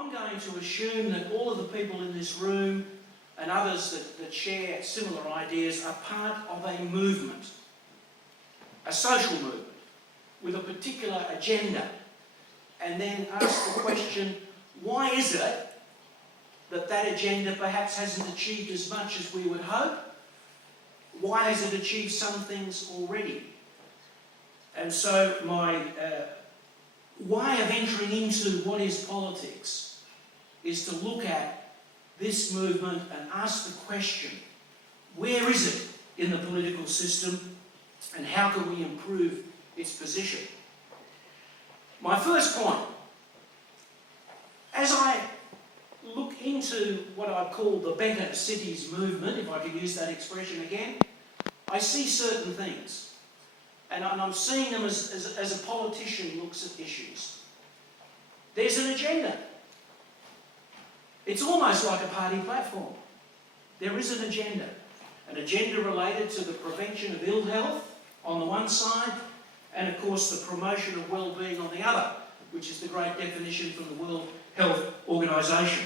I'm going to assume that all of the people in this room and others that share similar ideas are part of a movement, a social movement, with a particular agenda, and then ask the question, why is it that that agenda perhaps hasn't achieved as much as we would hope? Why has it achieved some things already? And so my way of entering into what is politics is to look at this movement and ask the question, where is it in the political system and how can we improve its position? My first point, as I look into what I call the Better Cities movement, if I can use that expression again, I see certain things. And I'm seeing them as a politician looks at issues. There's an agenda. It's almost like a party platform. There is an agenda related to the prevention of ill health on the one side, and of course the promotion of well-being on the other, which is the great definition from the World Health Organization.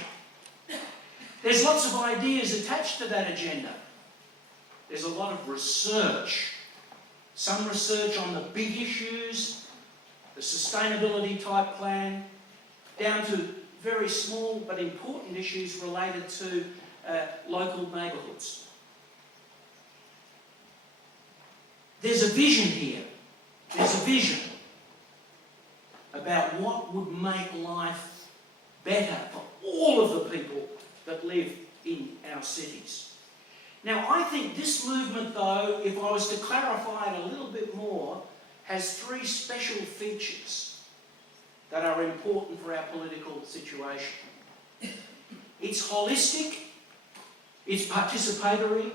There's lots of ideas attached to that agenda. There's a lot of research. Some research on the big issues, the sustainability type plan, down to very small but important issues related to local neighbourhoods. There's a vision here. There's a vision about what would make life better for all of the people that live in our cities. Now, I think this movement, though, if I was to clarify it a little bit more, has three special features that are important for our political situation. It's holistic, it's participatory,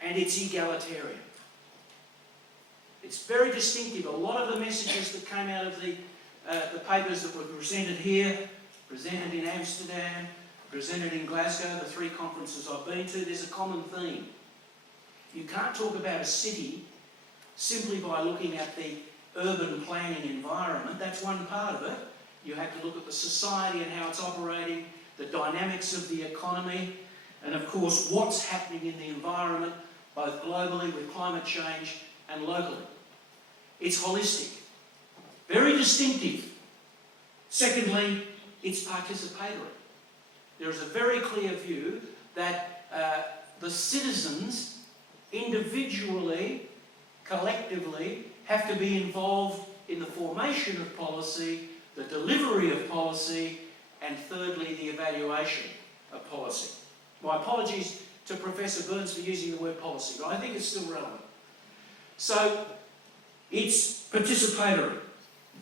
and it's egalitarian. It's very distinctive. A lot of the messages that came out of the papers that were presented here, presented in Amsterdam, presented in Glasgow, the three conferences I've been to, there's a common theme. You can't talk about a city simply by looking at the urban planning environment. That's one part of it. You have to look at the society and how it's operating, the dynamics of the economy, and of course what's happening in the environment, both globally with climate change and locally. It's holistic, very distinctive. Secondly, it's participatory. There is a very clear view that the citizens individually, collectively, have to be involved in the formation of policy, the delivery of policy, and thirdly, the evaluation of policy. My apologies to Professor Burns for using the word policy, but I think it's still relevant. So, it's participatory.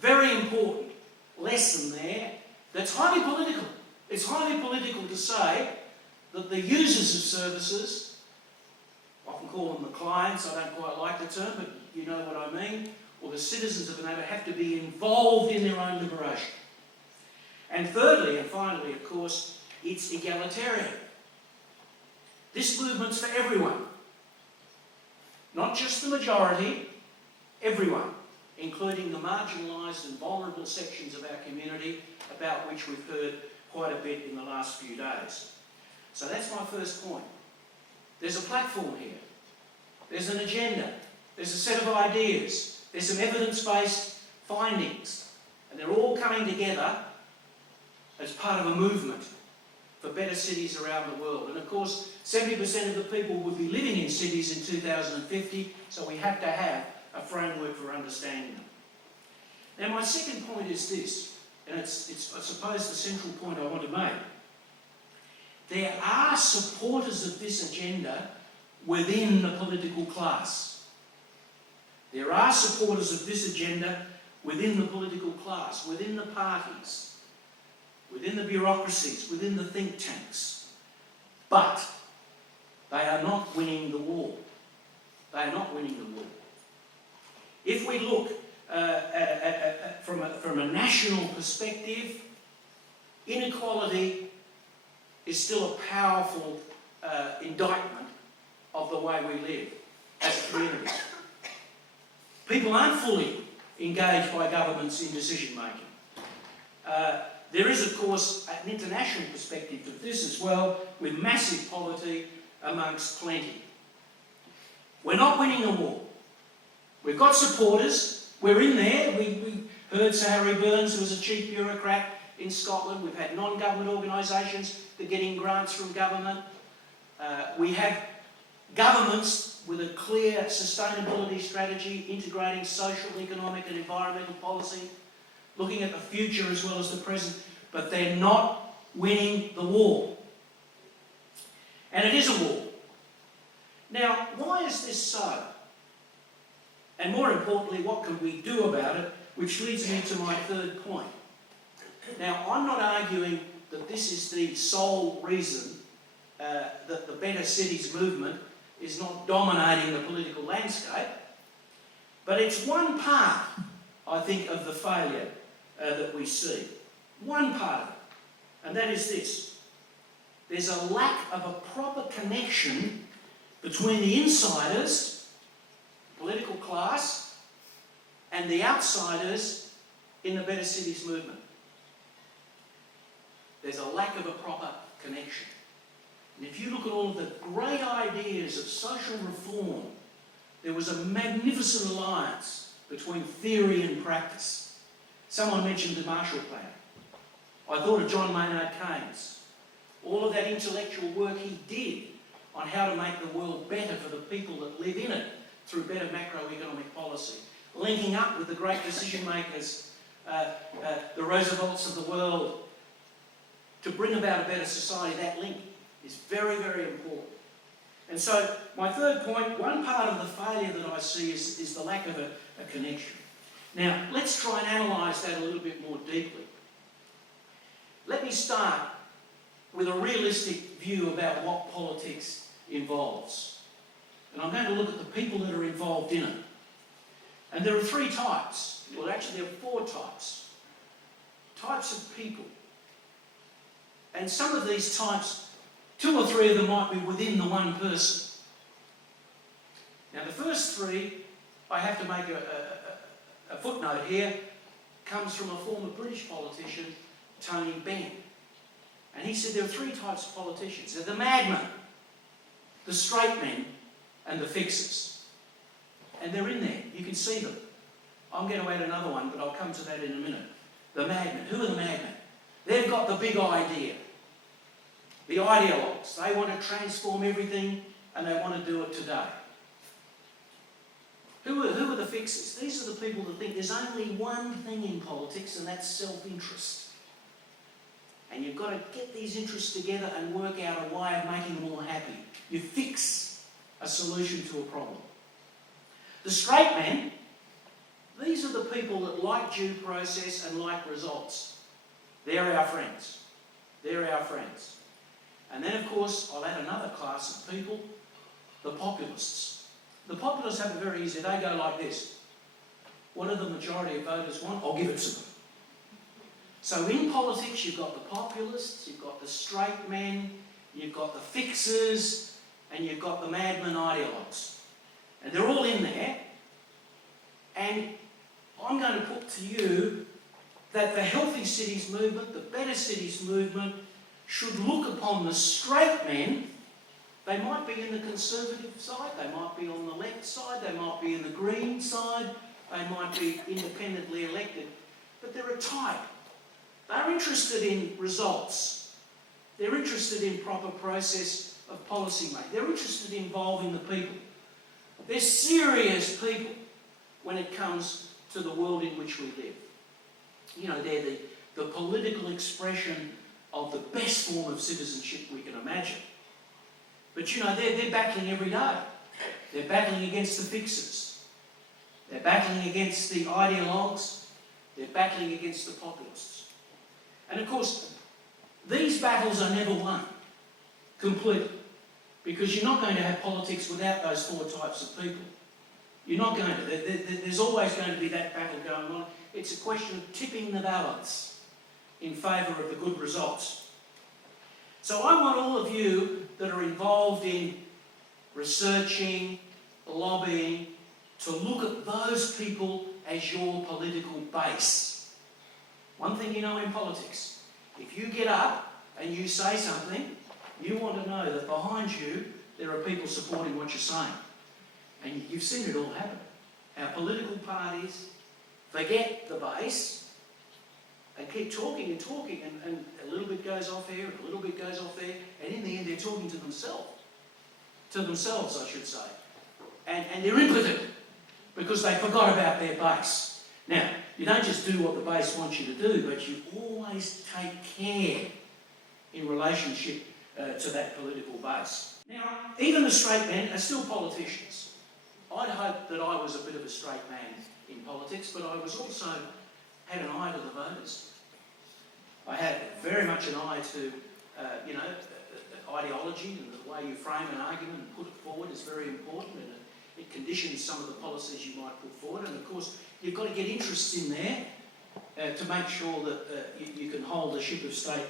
Very important lesson there that's highly political. It's highly political to say that the users of services, often call them the clients, I don't quite like the term, but you know what I mean, or the citizens of the neighbourhood have to be involved in their own liberation. And thirdly, and finally, of course, it's egalitarian. This movement's for everyone. Not just the majority, everyone, including the marginalised and vulnerable sections of our community about which we've heard quite a bit in the last few days. So that's my first point. There's a platform here. There's an agenda. There's a set of ideas. There's some evidence-based findings. And they're all coming together as part of a movement for better cities around the world. And of course, 70% of the people would be living in cities in 2050, so we have to have a framework for understanding them. Now, my second point is this, and it's I suppose the central point I want to make. There are supporters of this agenda within the political class. There are supporters of this agenda within the political class, within the parties, within the bureaucracies, within the think tanks. But they are not winning the war. They are not winning the war. If we look from a national perspective, inequality is still a powerful indictment of the way we live as a community. People aren't fully engaged by governments in decision making. There is, of course, an international perspective to this as well, with massive poverty amongst plenty. We're not winning a war. We've got supporters. We're in there. We heard Sir Harry Burns, who was a chief bureaucrat in Scotland. We've had non-government organisations that are getting grants from government. We have governments with a clear sustainability strategy, integrating social, economic and environmental policy, looking at the future as well as the present, but they're not winning the war. And it is a war. Now, why is this so? And more importantly, what can we do about it? Which leads me to my third point. Now, I'm not arguing that this is the sole reason that the Better Cities movement is not dominating the political landscape, but it's one part, I think, of the failure that we see. One part of it, and that is this. There's a lack of a proper connection between the insiders, political class, and the outsiders in the Better Cities movement. There's a lack of a proper connection. And if you look at all of the great ideas of social reform, there was a magnificent alliance between theory and practice. Someone mentioned the Marshall Plan. I thought of John Maynard Keynes. All of that intellectual work he did on how to make the world better for the people that live in it through better macroeconomic policy, linking up with the great decision makers, the Roosevelts of the world, to bring about a better society. That link is very, very important. And so my third point, one part of the failure that I see is the lack of a connection. Now, let's try and analyse that a little bit more deeply. Let me start with a realistic view about what politics involves. And I'm going to look at the people that are involved in it. And there are three types. Well, actually, there are four types. Types of people. And some of these types, two or three of them might be within the one person. Now, the first three, I have to make a footnote here, comes from a former British politician, Tony Benn. And he said there are three types of politicians. They're the madmen, the straight men, and the fixers. And they're in there. You can see them. I'm going to add another one, but I'll come to that in a minute. The madmen. Who are the madmen? They've got the big idea. The ideologues. They want to transform everything and they want to do it today. Who are the fixers? These are the people that think there's only one thing in politics, and that's self-interest. And you've got to get these interests together and work out a way of making them all happy. You fix a solution to a problem. The straight men, these are the people that like due process and like results. They're our friends. They're our friends. And then, of course, I'll add another class of people, the populists. The populists have it very easy. They go like this. What do the majority of voters want? I'll give it to them. So in politics, you've got the populists, you've got the straight men, you've got the fixers, and you've got the madmen ideologues. And they're all in there. And I'm going to put to you that the Healthy Cities movement, the Better Cities movement, should look upon the straight men. They might be in the Conservative side, they might be on the left side, they might be in the Green side, they might be independently elected, but they're a type. They're interested in results. They're interested in proper process of policy making. They're interested in involving the people. They're serious people when it comes to the world in which we live. You know, they're the political expression of the best form of citizenship we can imagine. But you know, they're battling every day. They're battling against the fixers. They're battling against the ideologues. They're battling against the populists. And of course, these battles are never won completely, because you're not going to have politics without those four types of people. You're not going to. There's always going to be that battle going on. It's a question of tipping the balance in favour of the good results. So I want all of you that are involved in researching, lobbying, to look at those people as your political base. One thing you know in politics, If you get up and you say something, you want to know that behind you there are people supporting what you're saying. And you've seen it all happen. Our political parties forget the base and keep talking and talking, and a little bit goes off here, and a little bit goes off there, and in the end they're talking to themselves. To themselves, I should say. And they're impotent because they forgot about their base. Now, you don't just do what the base wants you to do, but you always take care in relationship to that political base. Now, even the straight men are still politicians. I'd hope that I was a bit of a straight man in politics, but I was also had an eye to the voters. I had very much an eye to, ideology, and the way you frame an argument and put it forward is very important, and it conditions some of the policies you might put forward. And of course, you've got to get interests in there to make sure that you can hold the ship of state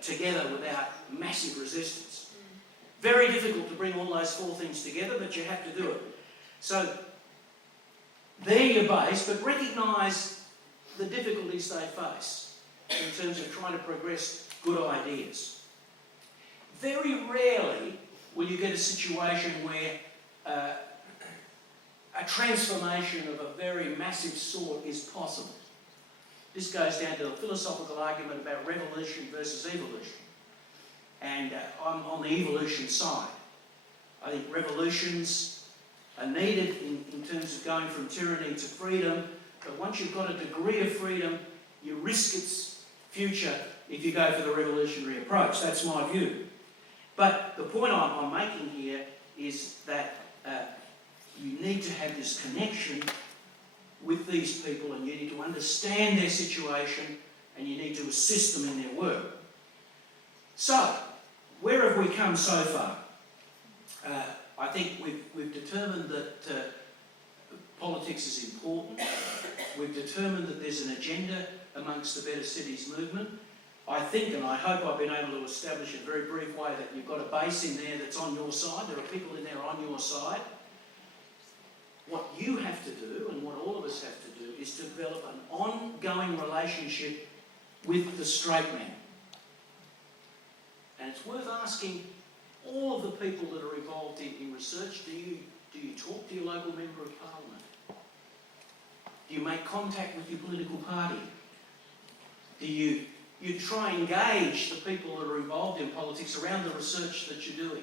together without massive resistance. Very difficult to bring all those four things together, but you have to do it. So, they're your base, but recognise the difficulties they face in terms of trying to progress good ideas. Very rarely will you get a situation where a transformation of a very massive sort is possible. This goes down to a philosophical argument about revolution versus evolution. And I'm on the evolution side. I think revolutions are needed in terms of going from tyranny to freedom, but once you've got a degree of freedom, you risk its future if you go for the revolutionary approach. That's my view. But the point I'm making here is that you need to have this connection with these people, and you need to understand their situation, and you need to assist them in their work. So, where have we come so far? I think we've determined that politics is important. We've determined that there's an agenda amongst the Better Cities movement. I think, and I hope I've been able to establish in a very brief way, that you've got a base in there that's on your side. There are people in there on your side. What you have to do, and what all of us have to do, is to develop an ongoing relationship with the straight man. And it's worth asking all of the people that are involved in research, do you talk to your local member of parliament? Do you make contact with your political party? Do you try and engage the people that are involved in politics around the research that you're doing?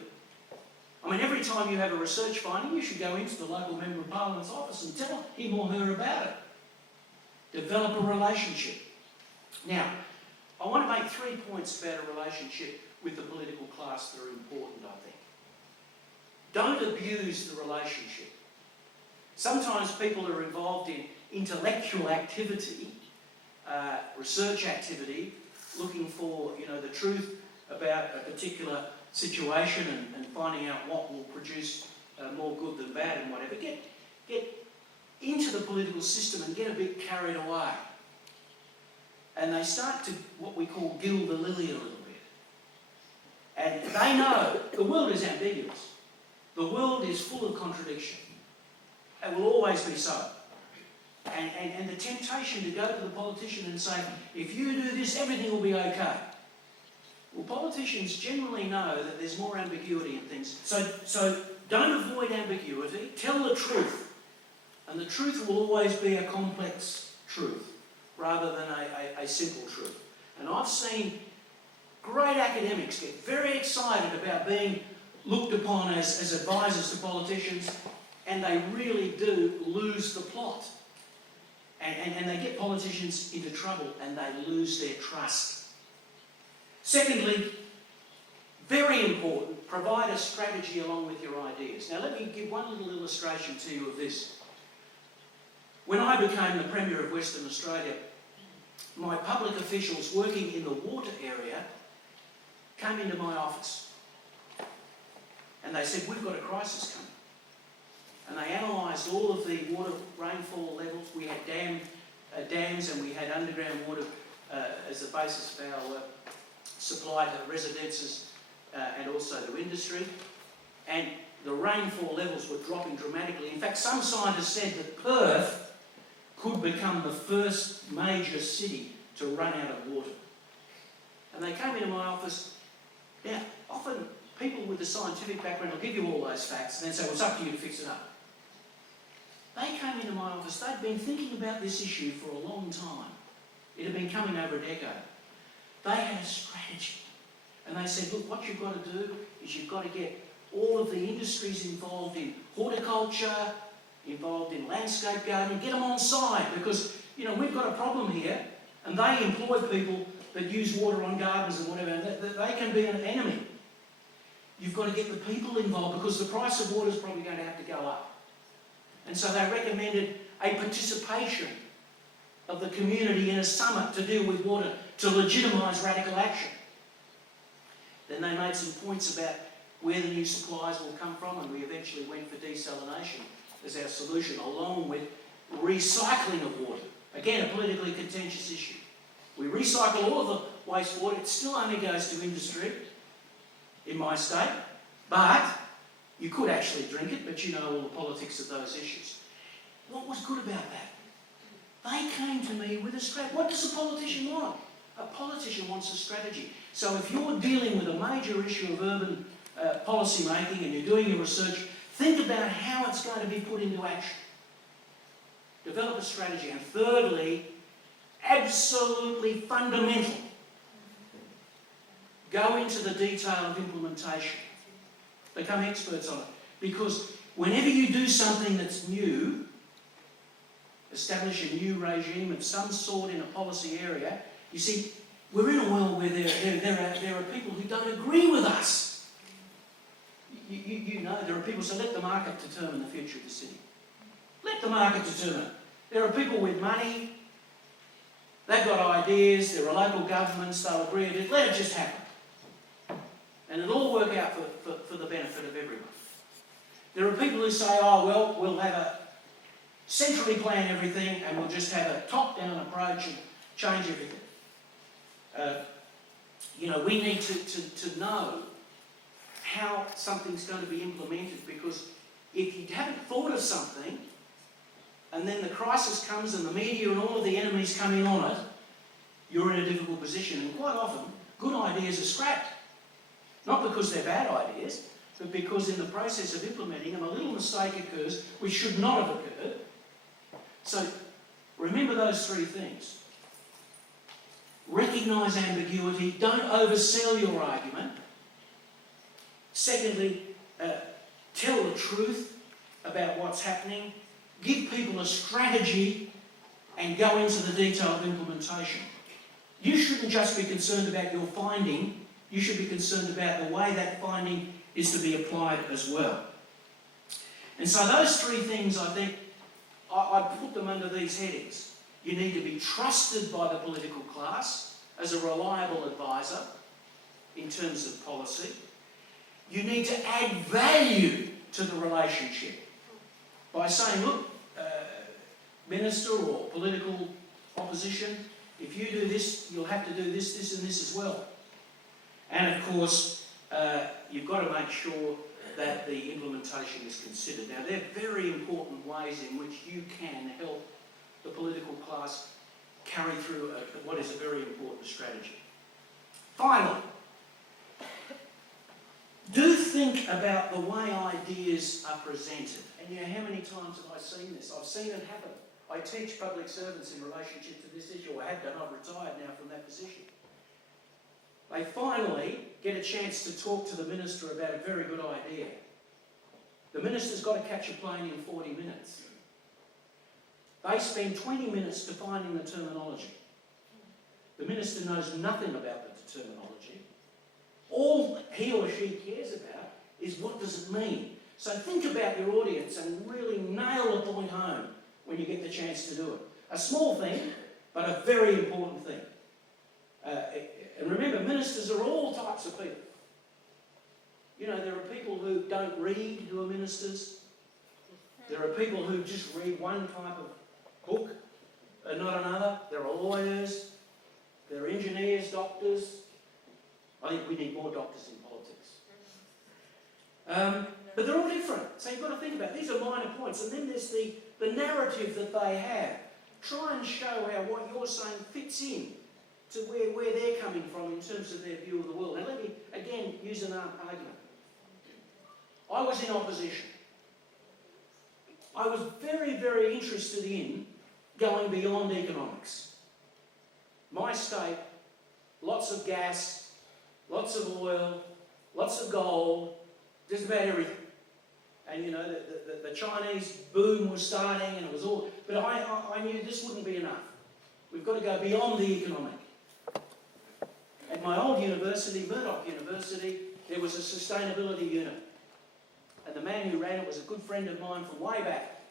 I mean, every time you have a research finding, you should go into the local member of parliament's office and tell him or her about it. Develop a relationship. Now, I want to make 3 points about a relationship with the political class that are important, I think. Don't abuse the relationship. Sometimes people are involved in intellectual activity, research activity, looking for, the truth about a particular situation and finding out what will produce more good than bad and whatever. Get into the political system and get a bit carried away. And they start to, what we call, gild the lily a little bit. And they know the world is ambiguous. The world is full of contradiction. It will always be so. And the temptation to go to the politician and say, if you do this, everything will be okay. Well, politicians generally know that there's more ambiguity in things. So don't avoid ambiguity. Tell the truth. And the truth will always be a complex truth rather than a simple truth. And I've seen great academics get very excited about being looked upon as advisors to politicians, and they really do lose the plot. And they get politicians into trouble, and they lose their trust. Secondly, very important, provide a strategy along with your ideas. Now let me give one little illustration to you of this. When I became the Premier of Western Australia, my public officials working in the water area came into my office. And they said, we've got a crisis coming. And they analysed all of the water rainfall levels. We had dams and we had underground water as the basis of our supply to residences and also to industry. And the rainfall levels were dropping dramatically. In fact, some scientists said that Perth could become the first major city to run out of water. And they came into my office. Now, often people with a scientific background will give you all those facts and then say, well, it's up to you to fix it up. They came into my office, they'd been thinking about this issue for a long time. It had been coming over a decade. They had a strategy. And they said, look, what you've got to do is you've got to get all of the industries involved in horticulture, involved in landscape gardening, get them on side because, you know, we've got a problem here and they employ people that use water on gardens and whatever, and they can be an enemy. You've got to get the people involved because the price of water is probably going to have to go up. And so they recommended a participation of the community in a summit to deal with water to legitimise radical action. Then they made some points about where the new supplies will come from, and we eventually went for desalination as our solution, along with recycling of water. Again, a politically contentious issue. We recycle all of the wastewater. It still only goes to industry in my state, but you could actually drink it, but you know all the politics of those issues. What was good about that? They came to me with a strategy. What does a politician want? A politician wants a strategy. So if you're dealing with a major issue of urban policy making and you're doing your research, think about how it's going to be put into action. Develop a strategy. And thirdly, absolutely fundamental, go into the detail of implementation. Become experts on it. Because whenever you do something that's new, establish a new regime of some sort in a policy area, you see, we're in a world where there are people who don't agree with us. You know, there are people who say, let the market determine the future of the city. Let the market determine. There are people with money, they've got ideas, there are local governments, they'll agree with it, let it just happen. And it'll all work out for the benefit of everyone. There are people who say, oh, well, we'll have a centrally plan everything and we'll just have a top-down approach and change everything. You know, we need to know how something's going to be implemented, because if you haven't thought of something and then the crisis comes and the media and all of the enemies come in on it, you're in a difficult position. And quite often, good ideas are scrapped. Not because they're bad ideas, but because in the process of implementing them, a little mistake occurs which should not have occurred. So remember those three things. Recognise ambiguity. Don't oversell your argument. Secondly, tell the truth about what's happening. Give people a strategy and go into the detail of implementation. You shouldn't just be concerned about your finding. You should be concerned about the way that finding is to be applied as well. And so those three things, I think, I'd put them under these headings. You need to be trusted by the political class as a reliable advisor in terms of policy. You need to add value to the relationship by saying, look, minister or political opposition, if you do this, you'll have to do this, this and this as well. And of course, you've got to make sure that the implementation is considered. Now, there are very important ways in which you can help the political class carry through what is a very important strategy. Finally, do think about the way ideas are presented. And you know, how many times have I seen this? I've seen it happen. I teach public servants in relationship to this issue. I have done. I've retired now from that position. They finally get a chance to talk to the minister about a very good idea. The minister's got to catch a plane in 40 minutes. They spend 20 minutes defining the terminology. The minister knows nothing about the terminology. All he or she cares about is what does it mean. So think about your audience and really nail the point home when you get the chance to do it. A small thing, but a very important thing. And remember, ministers are all types of people. You know, there are people who don't read who are ministers. There are people who just read one type of book and not another. There are lawyers. There are engineers, doctors. I think we need more doctors in politics. But they're all different. So you've got to think about it. These are minor points. And then there's the narrative that they have. Try and show how what you're saying fits in to where they're coming from in terms of their view of the world. And let me, again, use an argument. I was in opposition. I was very, very interested in going beyond economics. My state, lots of gas, lots of oil, lots of gold, just about everything. And, you know, the Chinese boom was starting and it was all... But I knew this wouldn't be enough. We've got to go beyond the economic. At my old university, Murdoch University, there was a sustainability unit. And the man who ran it was a good friend of mine from way back.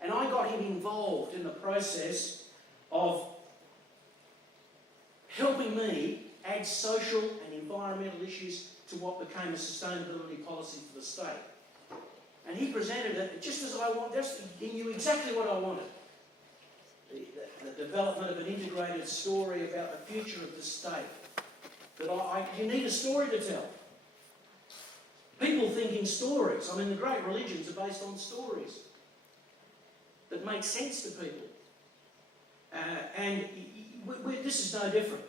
And I got him involved in the process of helping me add social and environmental issues to what became a sustainability policy for the state. And he presented it just as I wanted. He knew exactly what I wanted. The development of an integrated story about the future of the state. That you need a story to tell. People think in stories. I mean, the great religions are based on stories that make sense to people. And this is no different.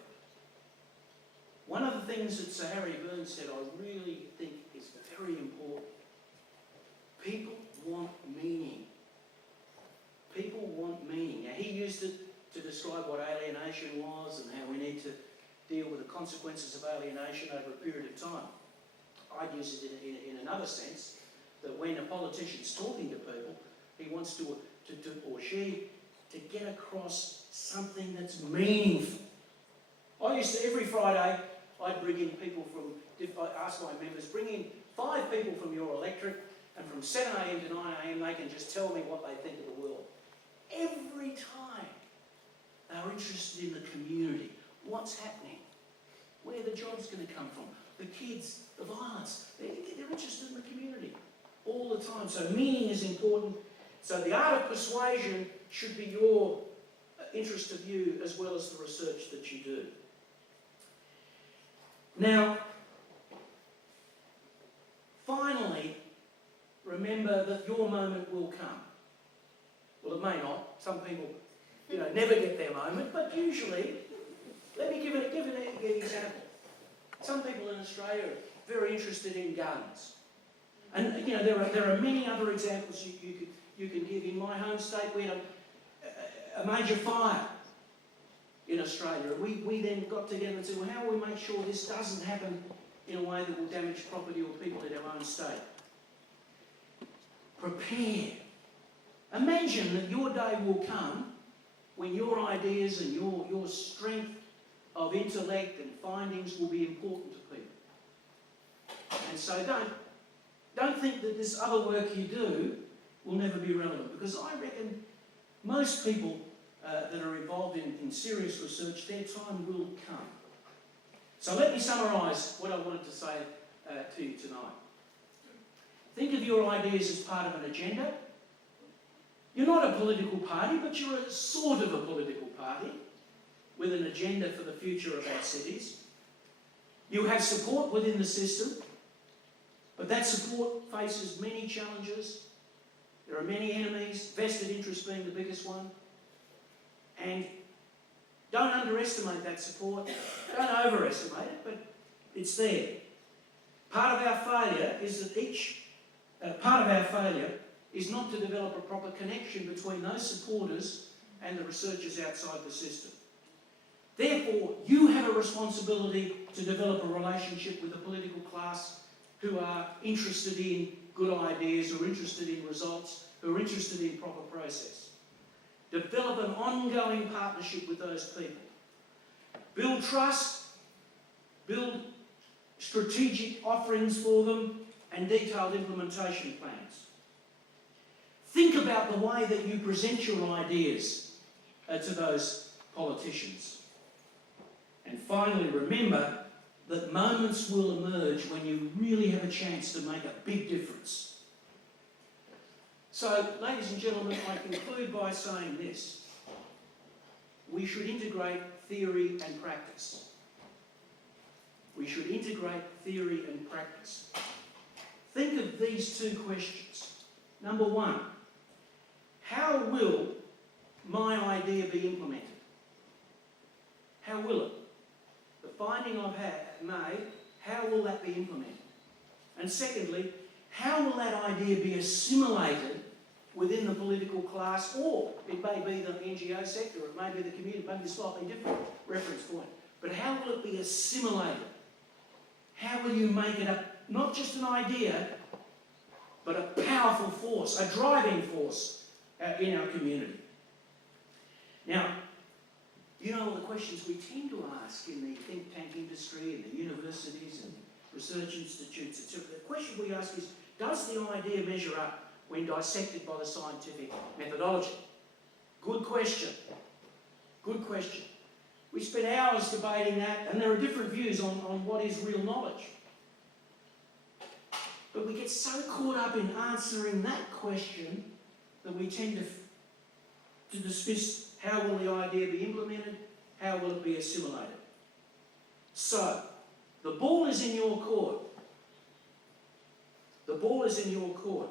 One of the things that Sir Harry Burns said I really think is very important. People want meaning. People want meaning. Now, he used it to describe what alienation was and how we need to deal with the consequences of alienation over a period of time. I'd use it in another sense, that when a politician's talking to people, he wants to or she, to get across something that's meaningful. I used to, every Friday, I'd bring in people from, I'd ask my members, bring in 5 people from your electorate, and from 7 a.m. to 9 a.m. they can just tell me what they think of the world. Every time they were interested in the community, what's happening, where the job's going to come from, the kids, the violence. They're interested in the community all the time. So meaning is important. So the art of persuasion should be your interest of view as well as the research that you do. Now, finally, remember that your moment will come. Well, it may not. Some people, never get their moment, but usually, let me give an example. Some people in Australia are very interested in guns. And, there are many other examples you can give. In my home state, we had a major fire in Australia. We then got together and said, well, how will we make sure this doesn't happen in a way that will damage property or people in our own state? Prepare. Imagine that your day will come when your ideas and your strength of intellect and findings will be important to people. And so don't think that this other work you do will never be relevant, because I reckon most people that are involved in serious research, their time will come. So let me summarise what I wanted to say to you tonight. Think of your ideas as part of an agenda. You're not a political party, but you're a sort of a political party with an agenda for the future of our cities. You have support within the system, but that support faces many challenges. There are many enemies, vested interest being the biggest one. And don't underestimate that support. Don't overestimate it, but it's there. Part of our failure is not to develop a proper connection between those supporters and the researchers outside the system. Therefore, you have a responsibility to develop a relationship with the political class who are interested in good ideas, who are interested in results, who are interested in proper process. Develop an ongoing partnership with those people. Build trust, build strategic offerings for them, and detailed implementation plans. Think about the way that you present your ideas to those politicians. And finally, remember that moments will emerge when you really have a chance to make a big difference. So, ladies and gentlemen, I conclude by saying this. We should integrate theory and practice. We should integrate theory and practice. Think of these 2 questions. Number 1, how will my idea be implemented? How how will it? The finding I've made, how will that be implemented? And secondly, how will that idea be assimilated within the political class, or it may be the NGO sector, it may be the community, it may be a slightly different reference point. But how will it be assimilated? How will you make it not just an idea, but a powerful force, a driving force in our community? Now, you know all the questions we tend to ask in the think tank industry, in the universities and research institutes, etc. The question we ask is, does the idea measure up when dissected by the scientific methodology? Good question. Good question. We spent hours debating that, and there are different views on what is real knowledge. But we get so caught up in answering that question that we tend to dismiss how will the idea be implemented, how will it be assimilated. So, the ball is in your court. The ball is in your court.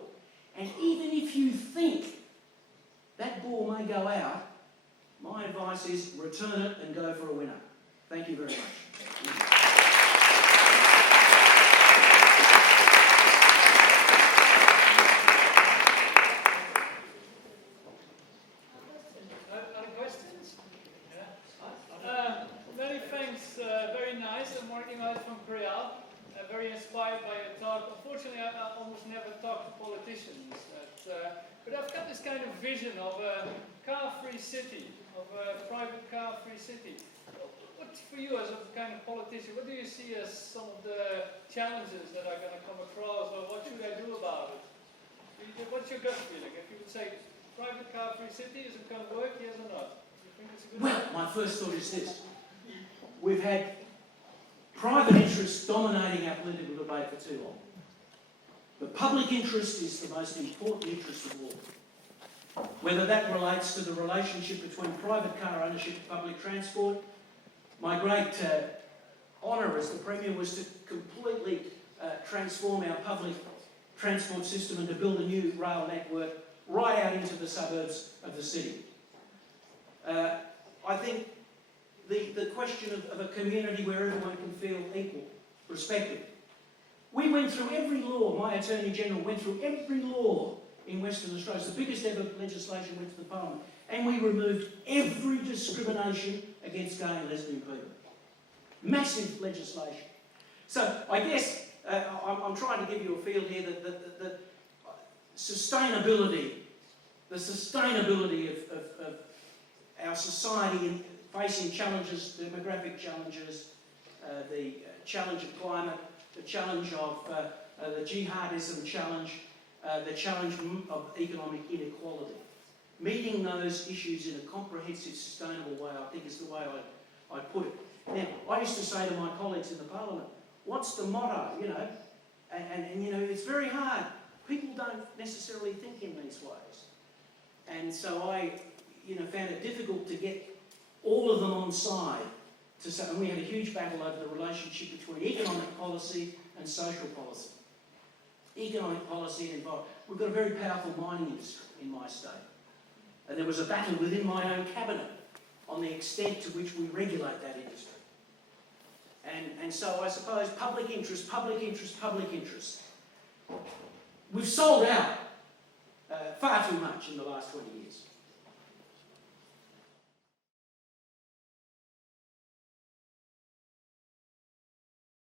And even if you think that ball may go out, my advice is return it and go for a winner. Thank you very much. Other questions? Many thanks. Very nice. I'm working out from Creole. Very inspired by your talk. Unfortunately, I almost never talk to politicians. But I've got this kind of vision of a car-free city, of a private car-free city. What, for you as a kind of politician, what do you see as some of the challenges that are going to come across, or what should I do about it? What's your gut feeling? If you would say private car-free city, is it going to work, yes or not? Do you think it's a good idea? My first thought is this. We've had private interests dominating our political debate for too long. The public interest is the most important interest of all. Whether that relates to the relationship between private car ownership and public transport, my great honour as the Premier was to completely transform our public transport system and to build a new rail network right out into the suburbs of the city. I think the question of a community where everyone can feel equal, respected. We went through every law, my Attorney General went through every law in Western Australia. It's the biggest ever legislation went to the Parliament. And we removed every discrimination against gay and lesbian people. Massive legislation. So I guess I'm trying to give you a feel here that sustainability, the sustainability of our society in facing challenges, demographic challenges, the challenge of climate, the challenge of the jihadism challenge, the challenge of economic inequality. Meeting those issues in a comprehensive, sustainable way, I think is the way I put it. Now, I used to say to my colleagues in the Parliament, what's the motto, you know? And you know, it's very hard. People don't necessarily think in these ways. And so I, found it difficult to get all of them on side. And we had a huge battle over the relationship between economic policy and social policy. Economic policy and environment. We've got a very powerful mining industry in my state. And there was a battle within my own cabinet on the extent to which we regulate that industry. And so I suppose public interest. We've sold out far too much in the last 20 years.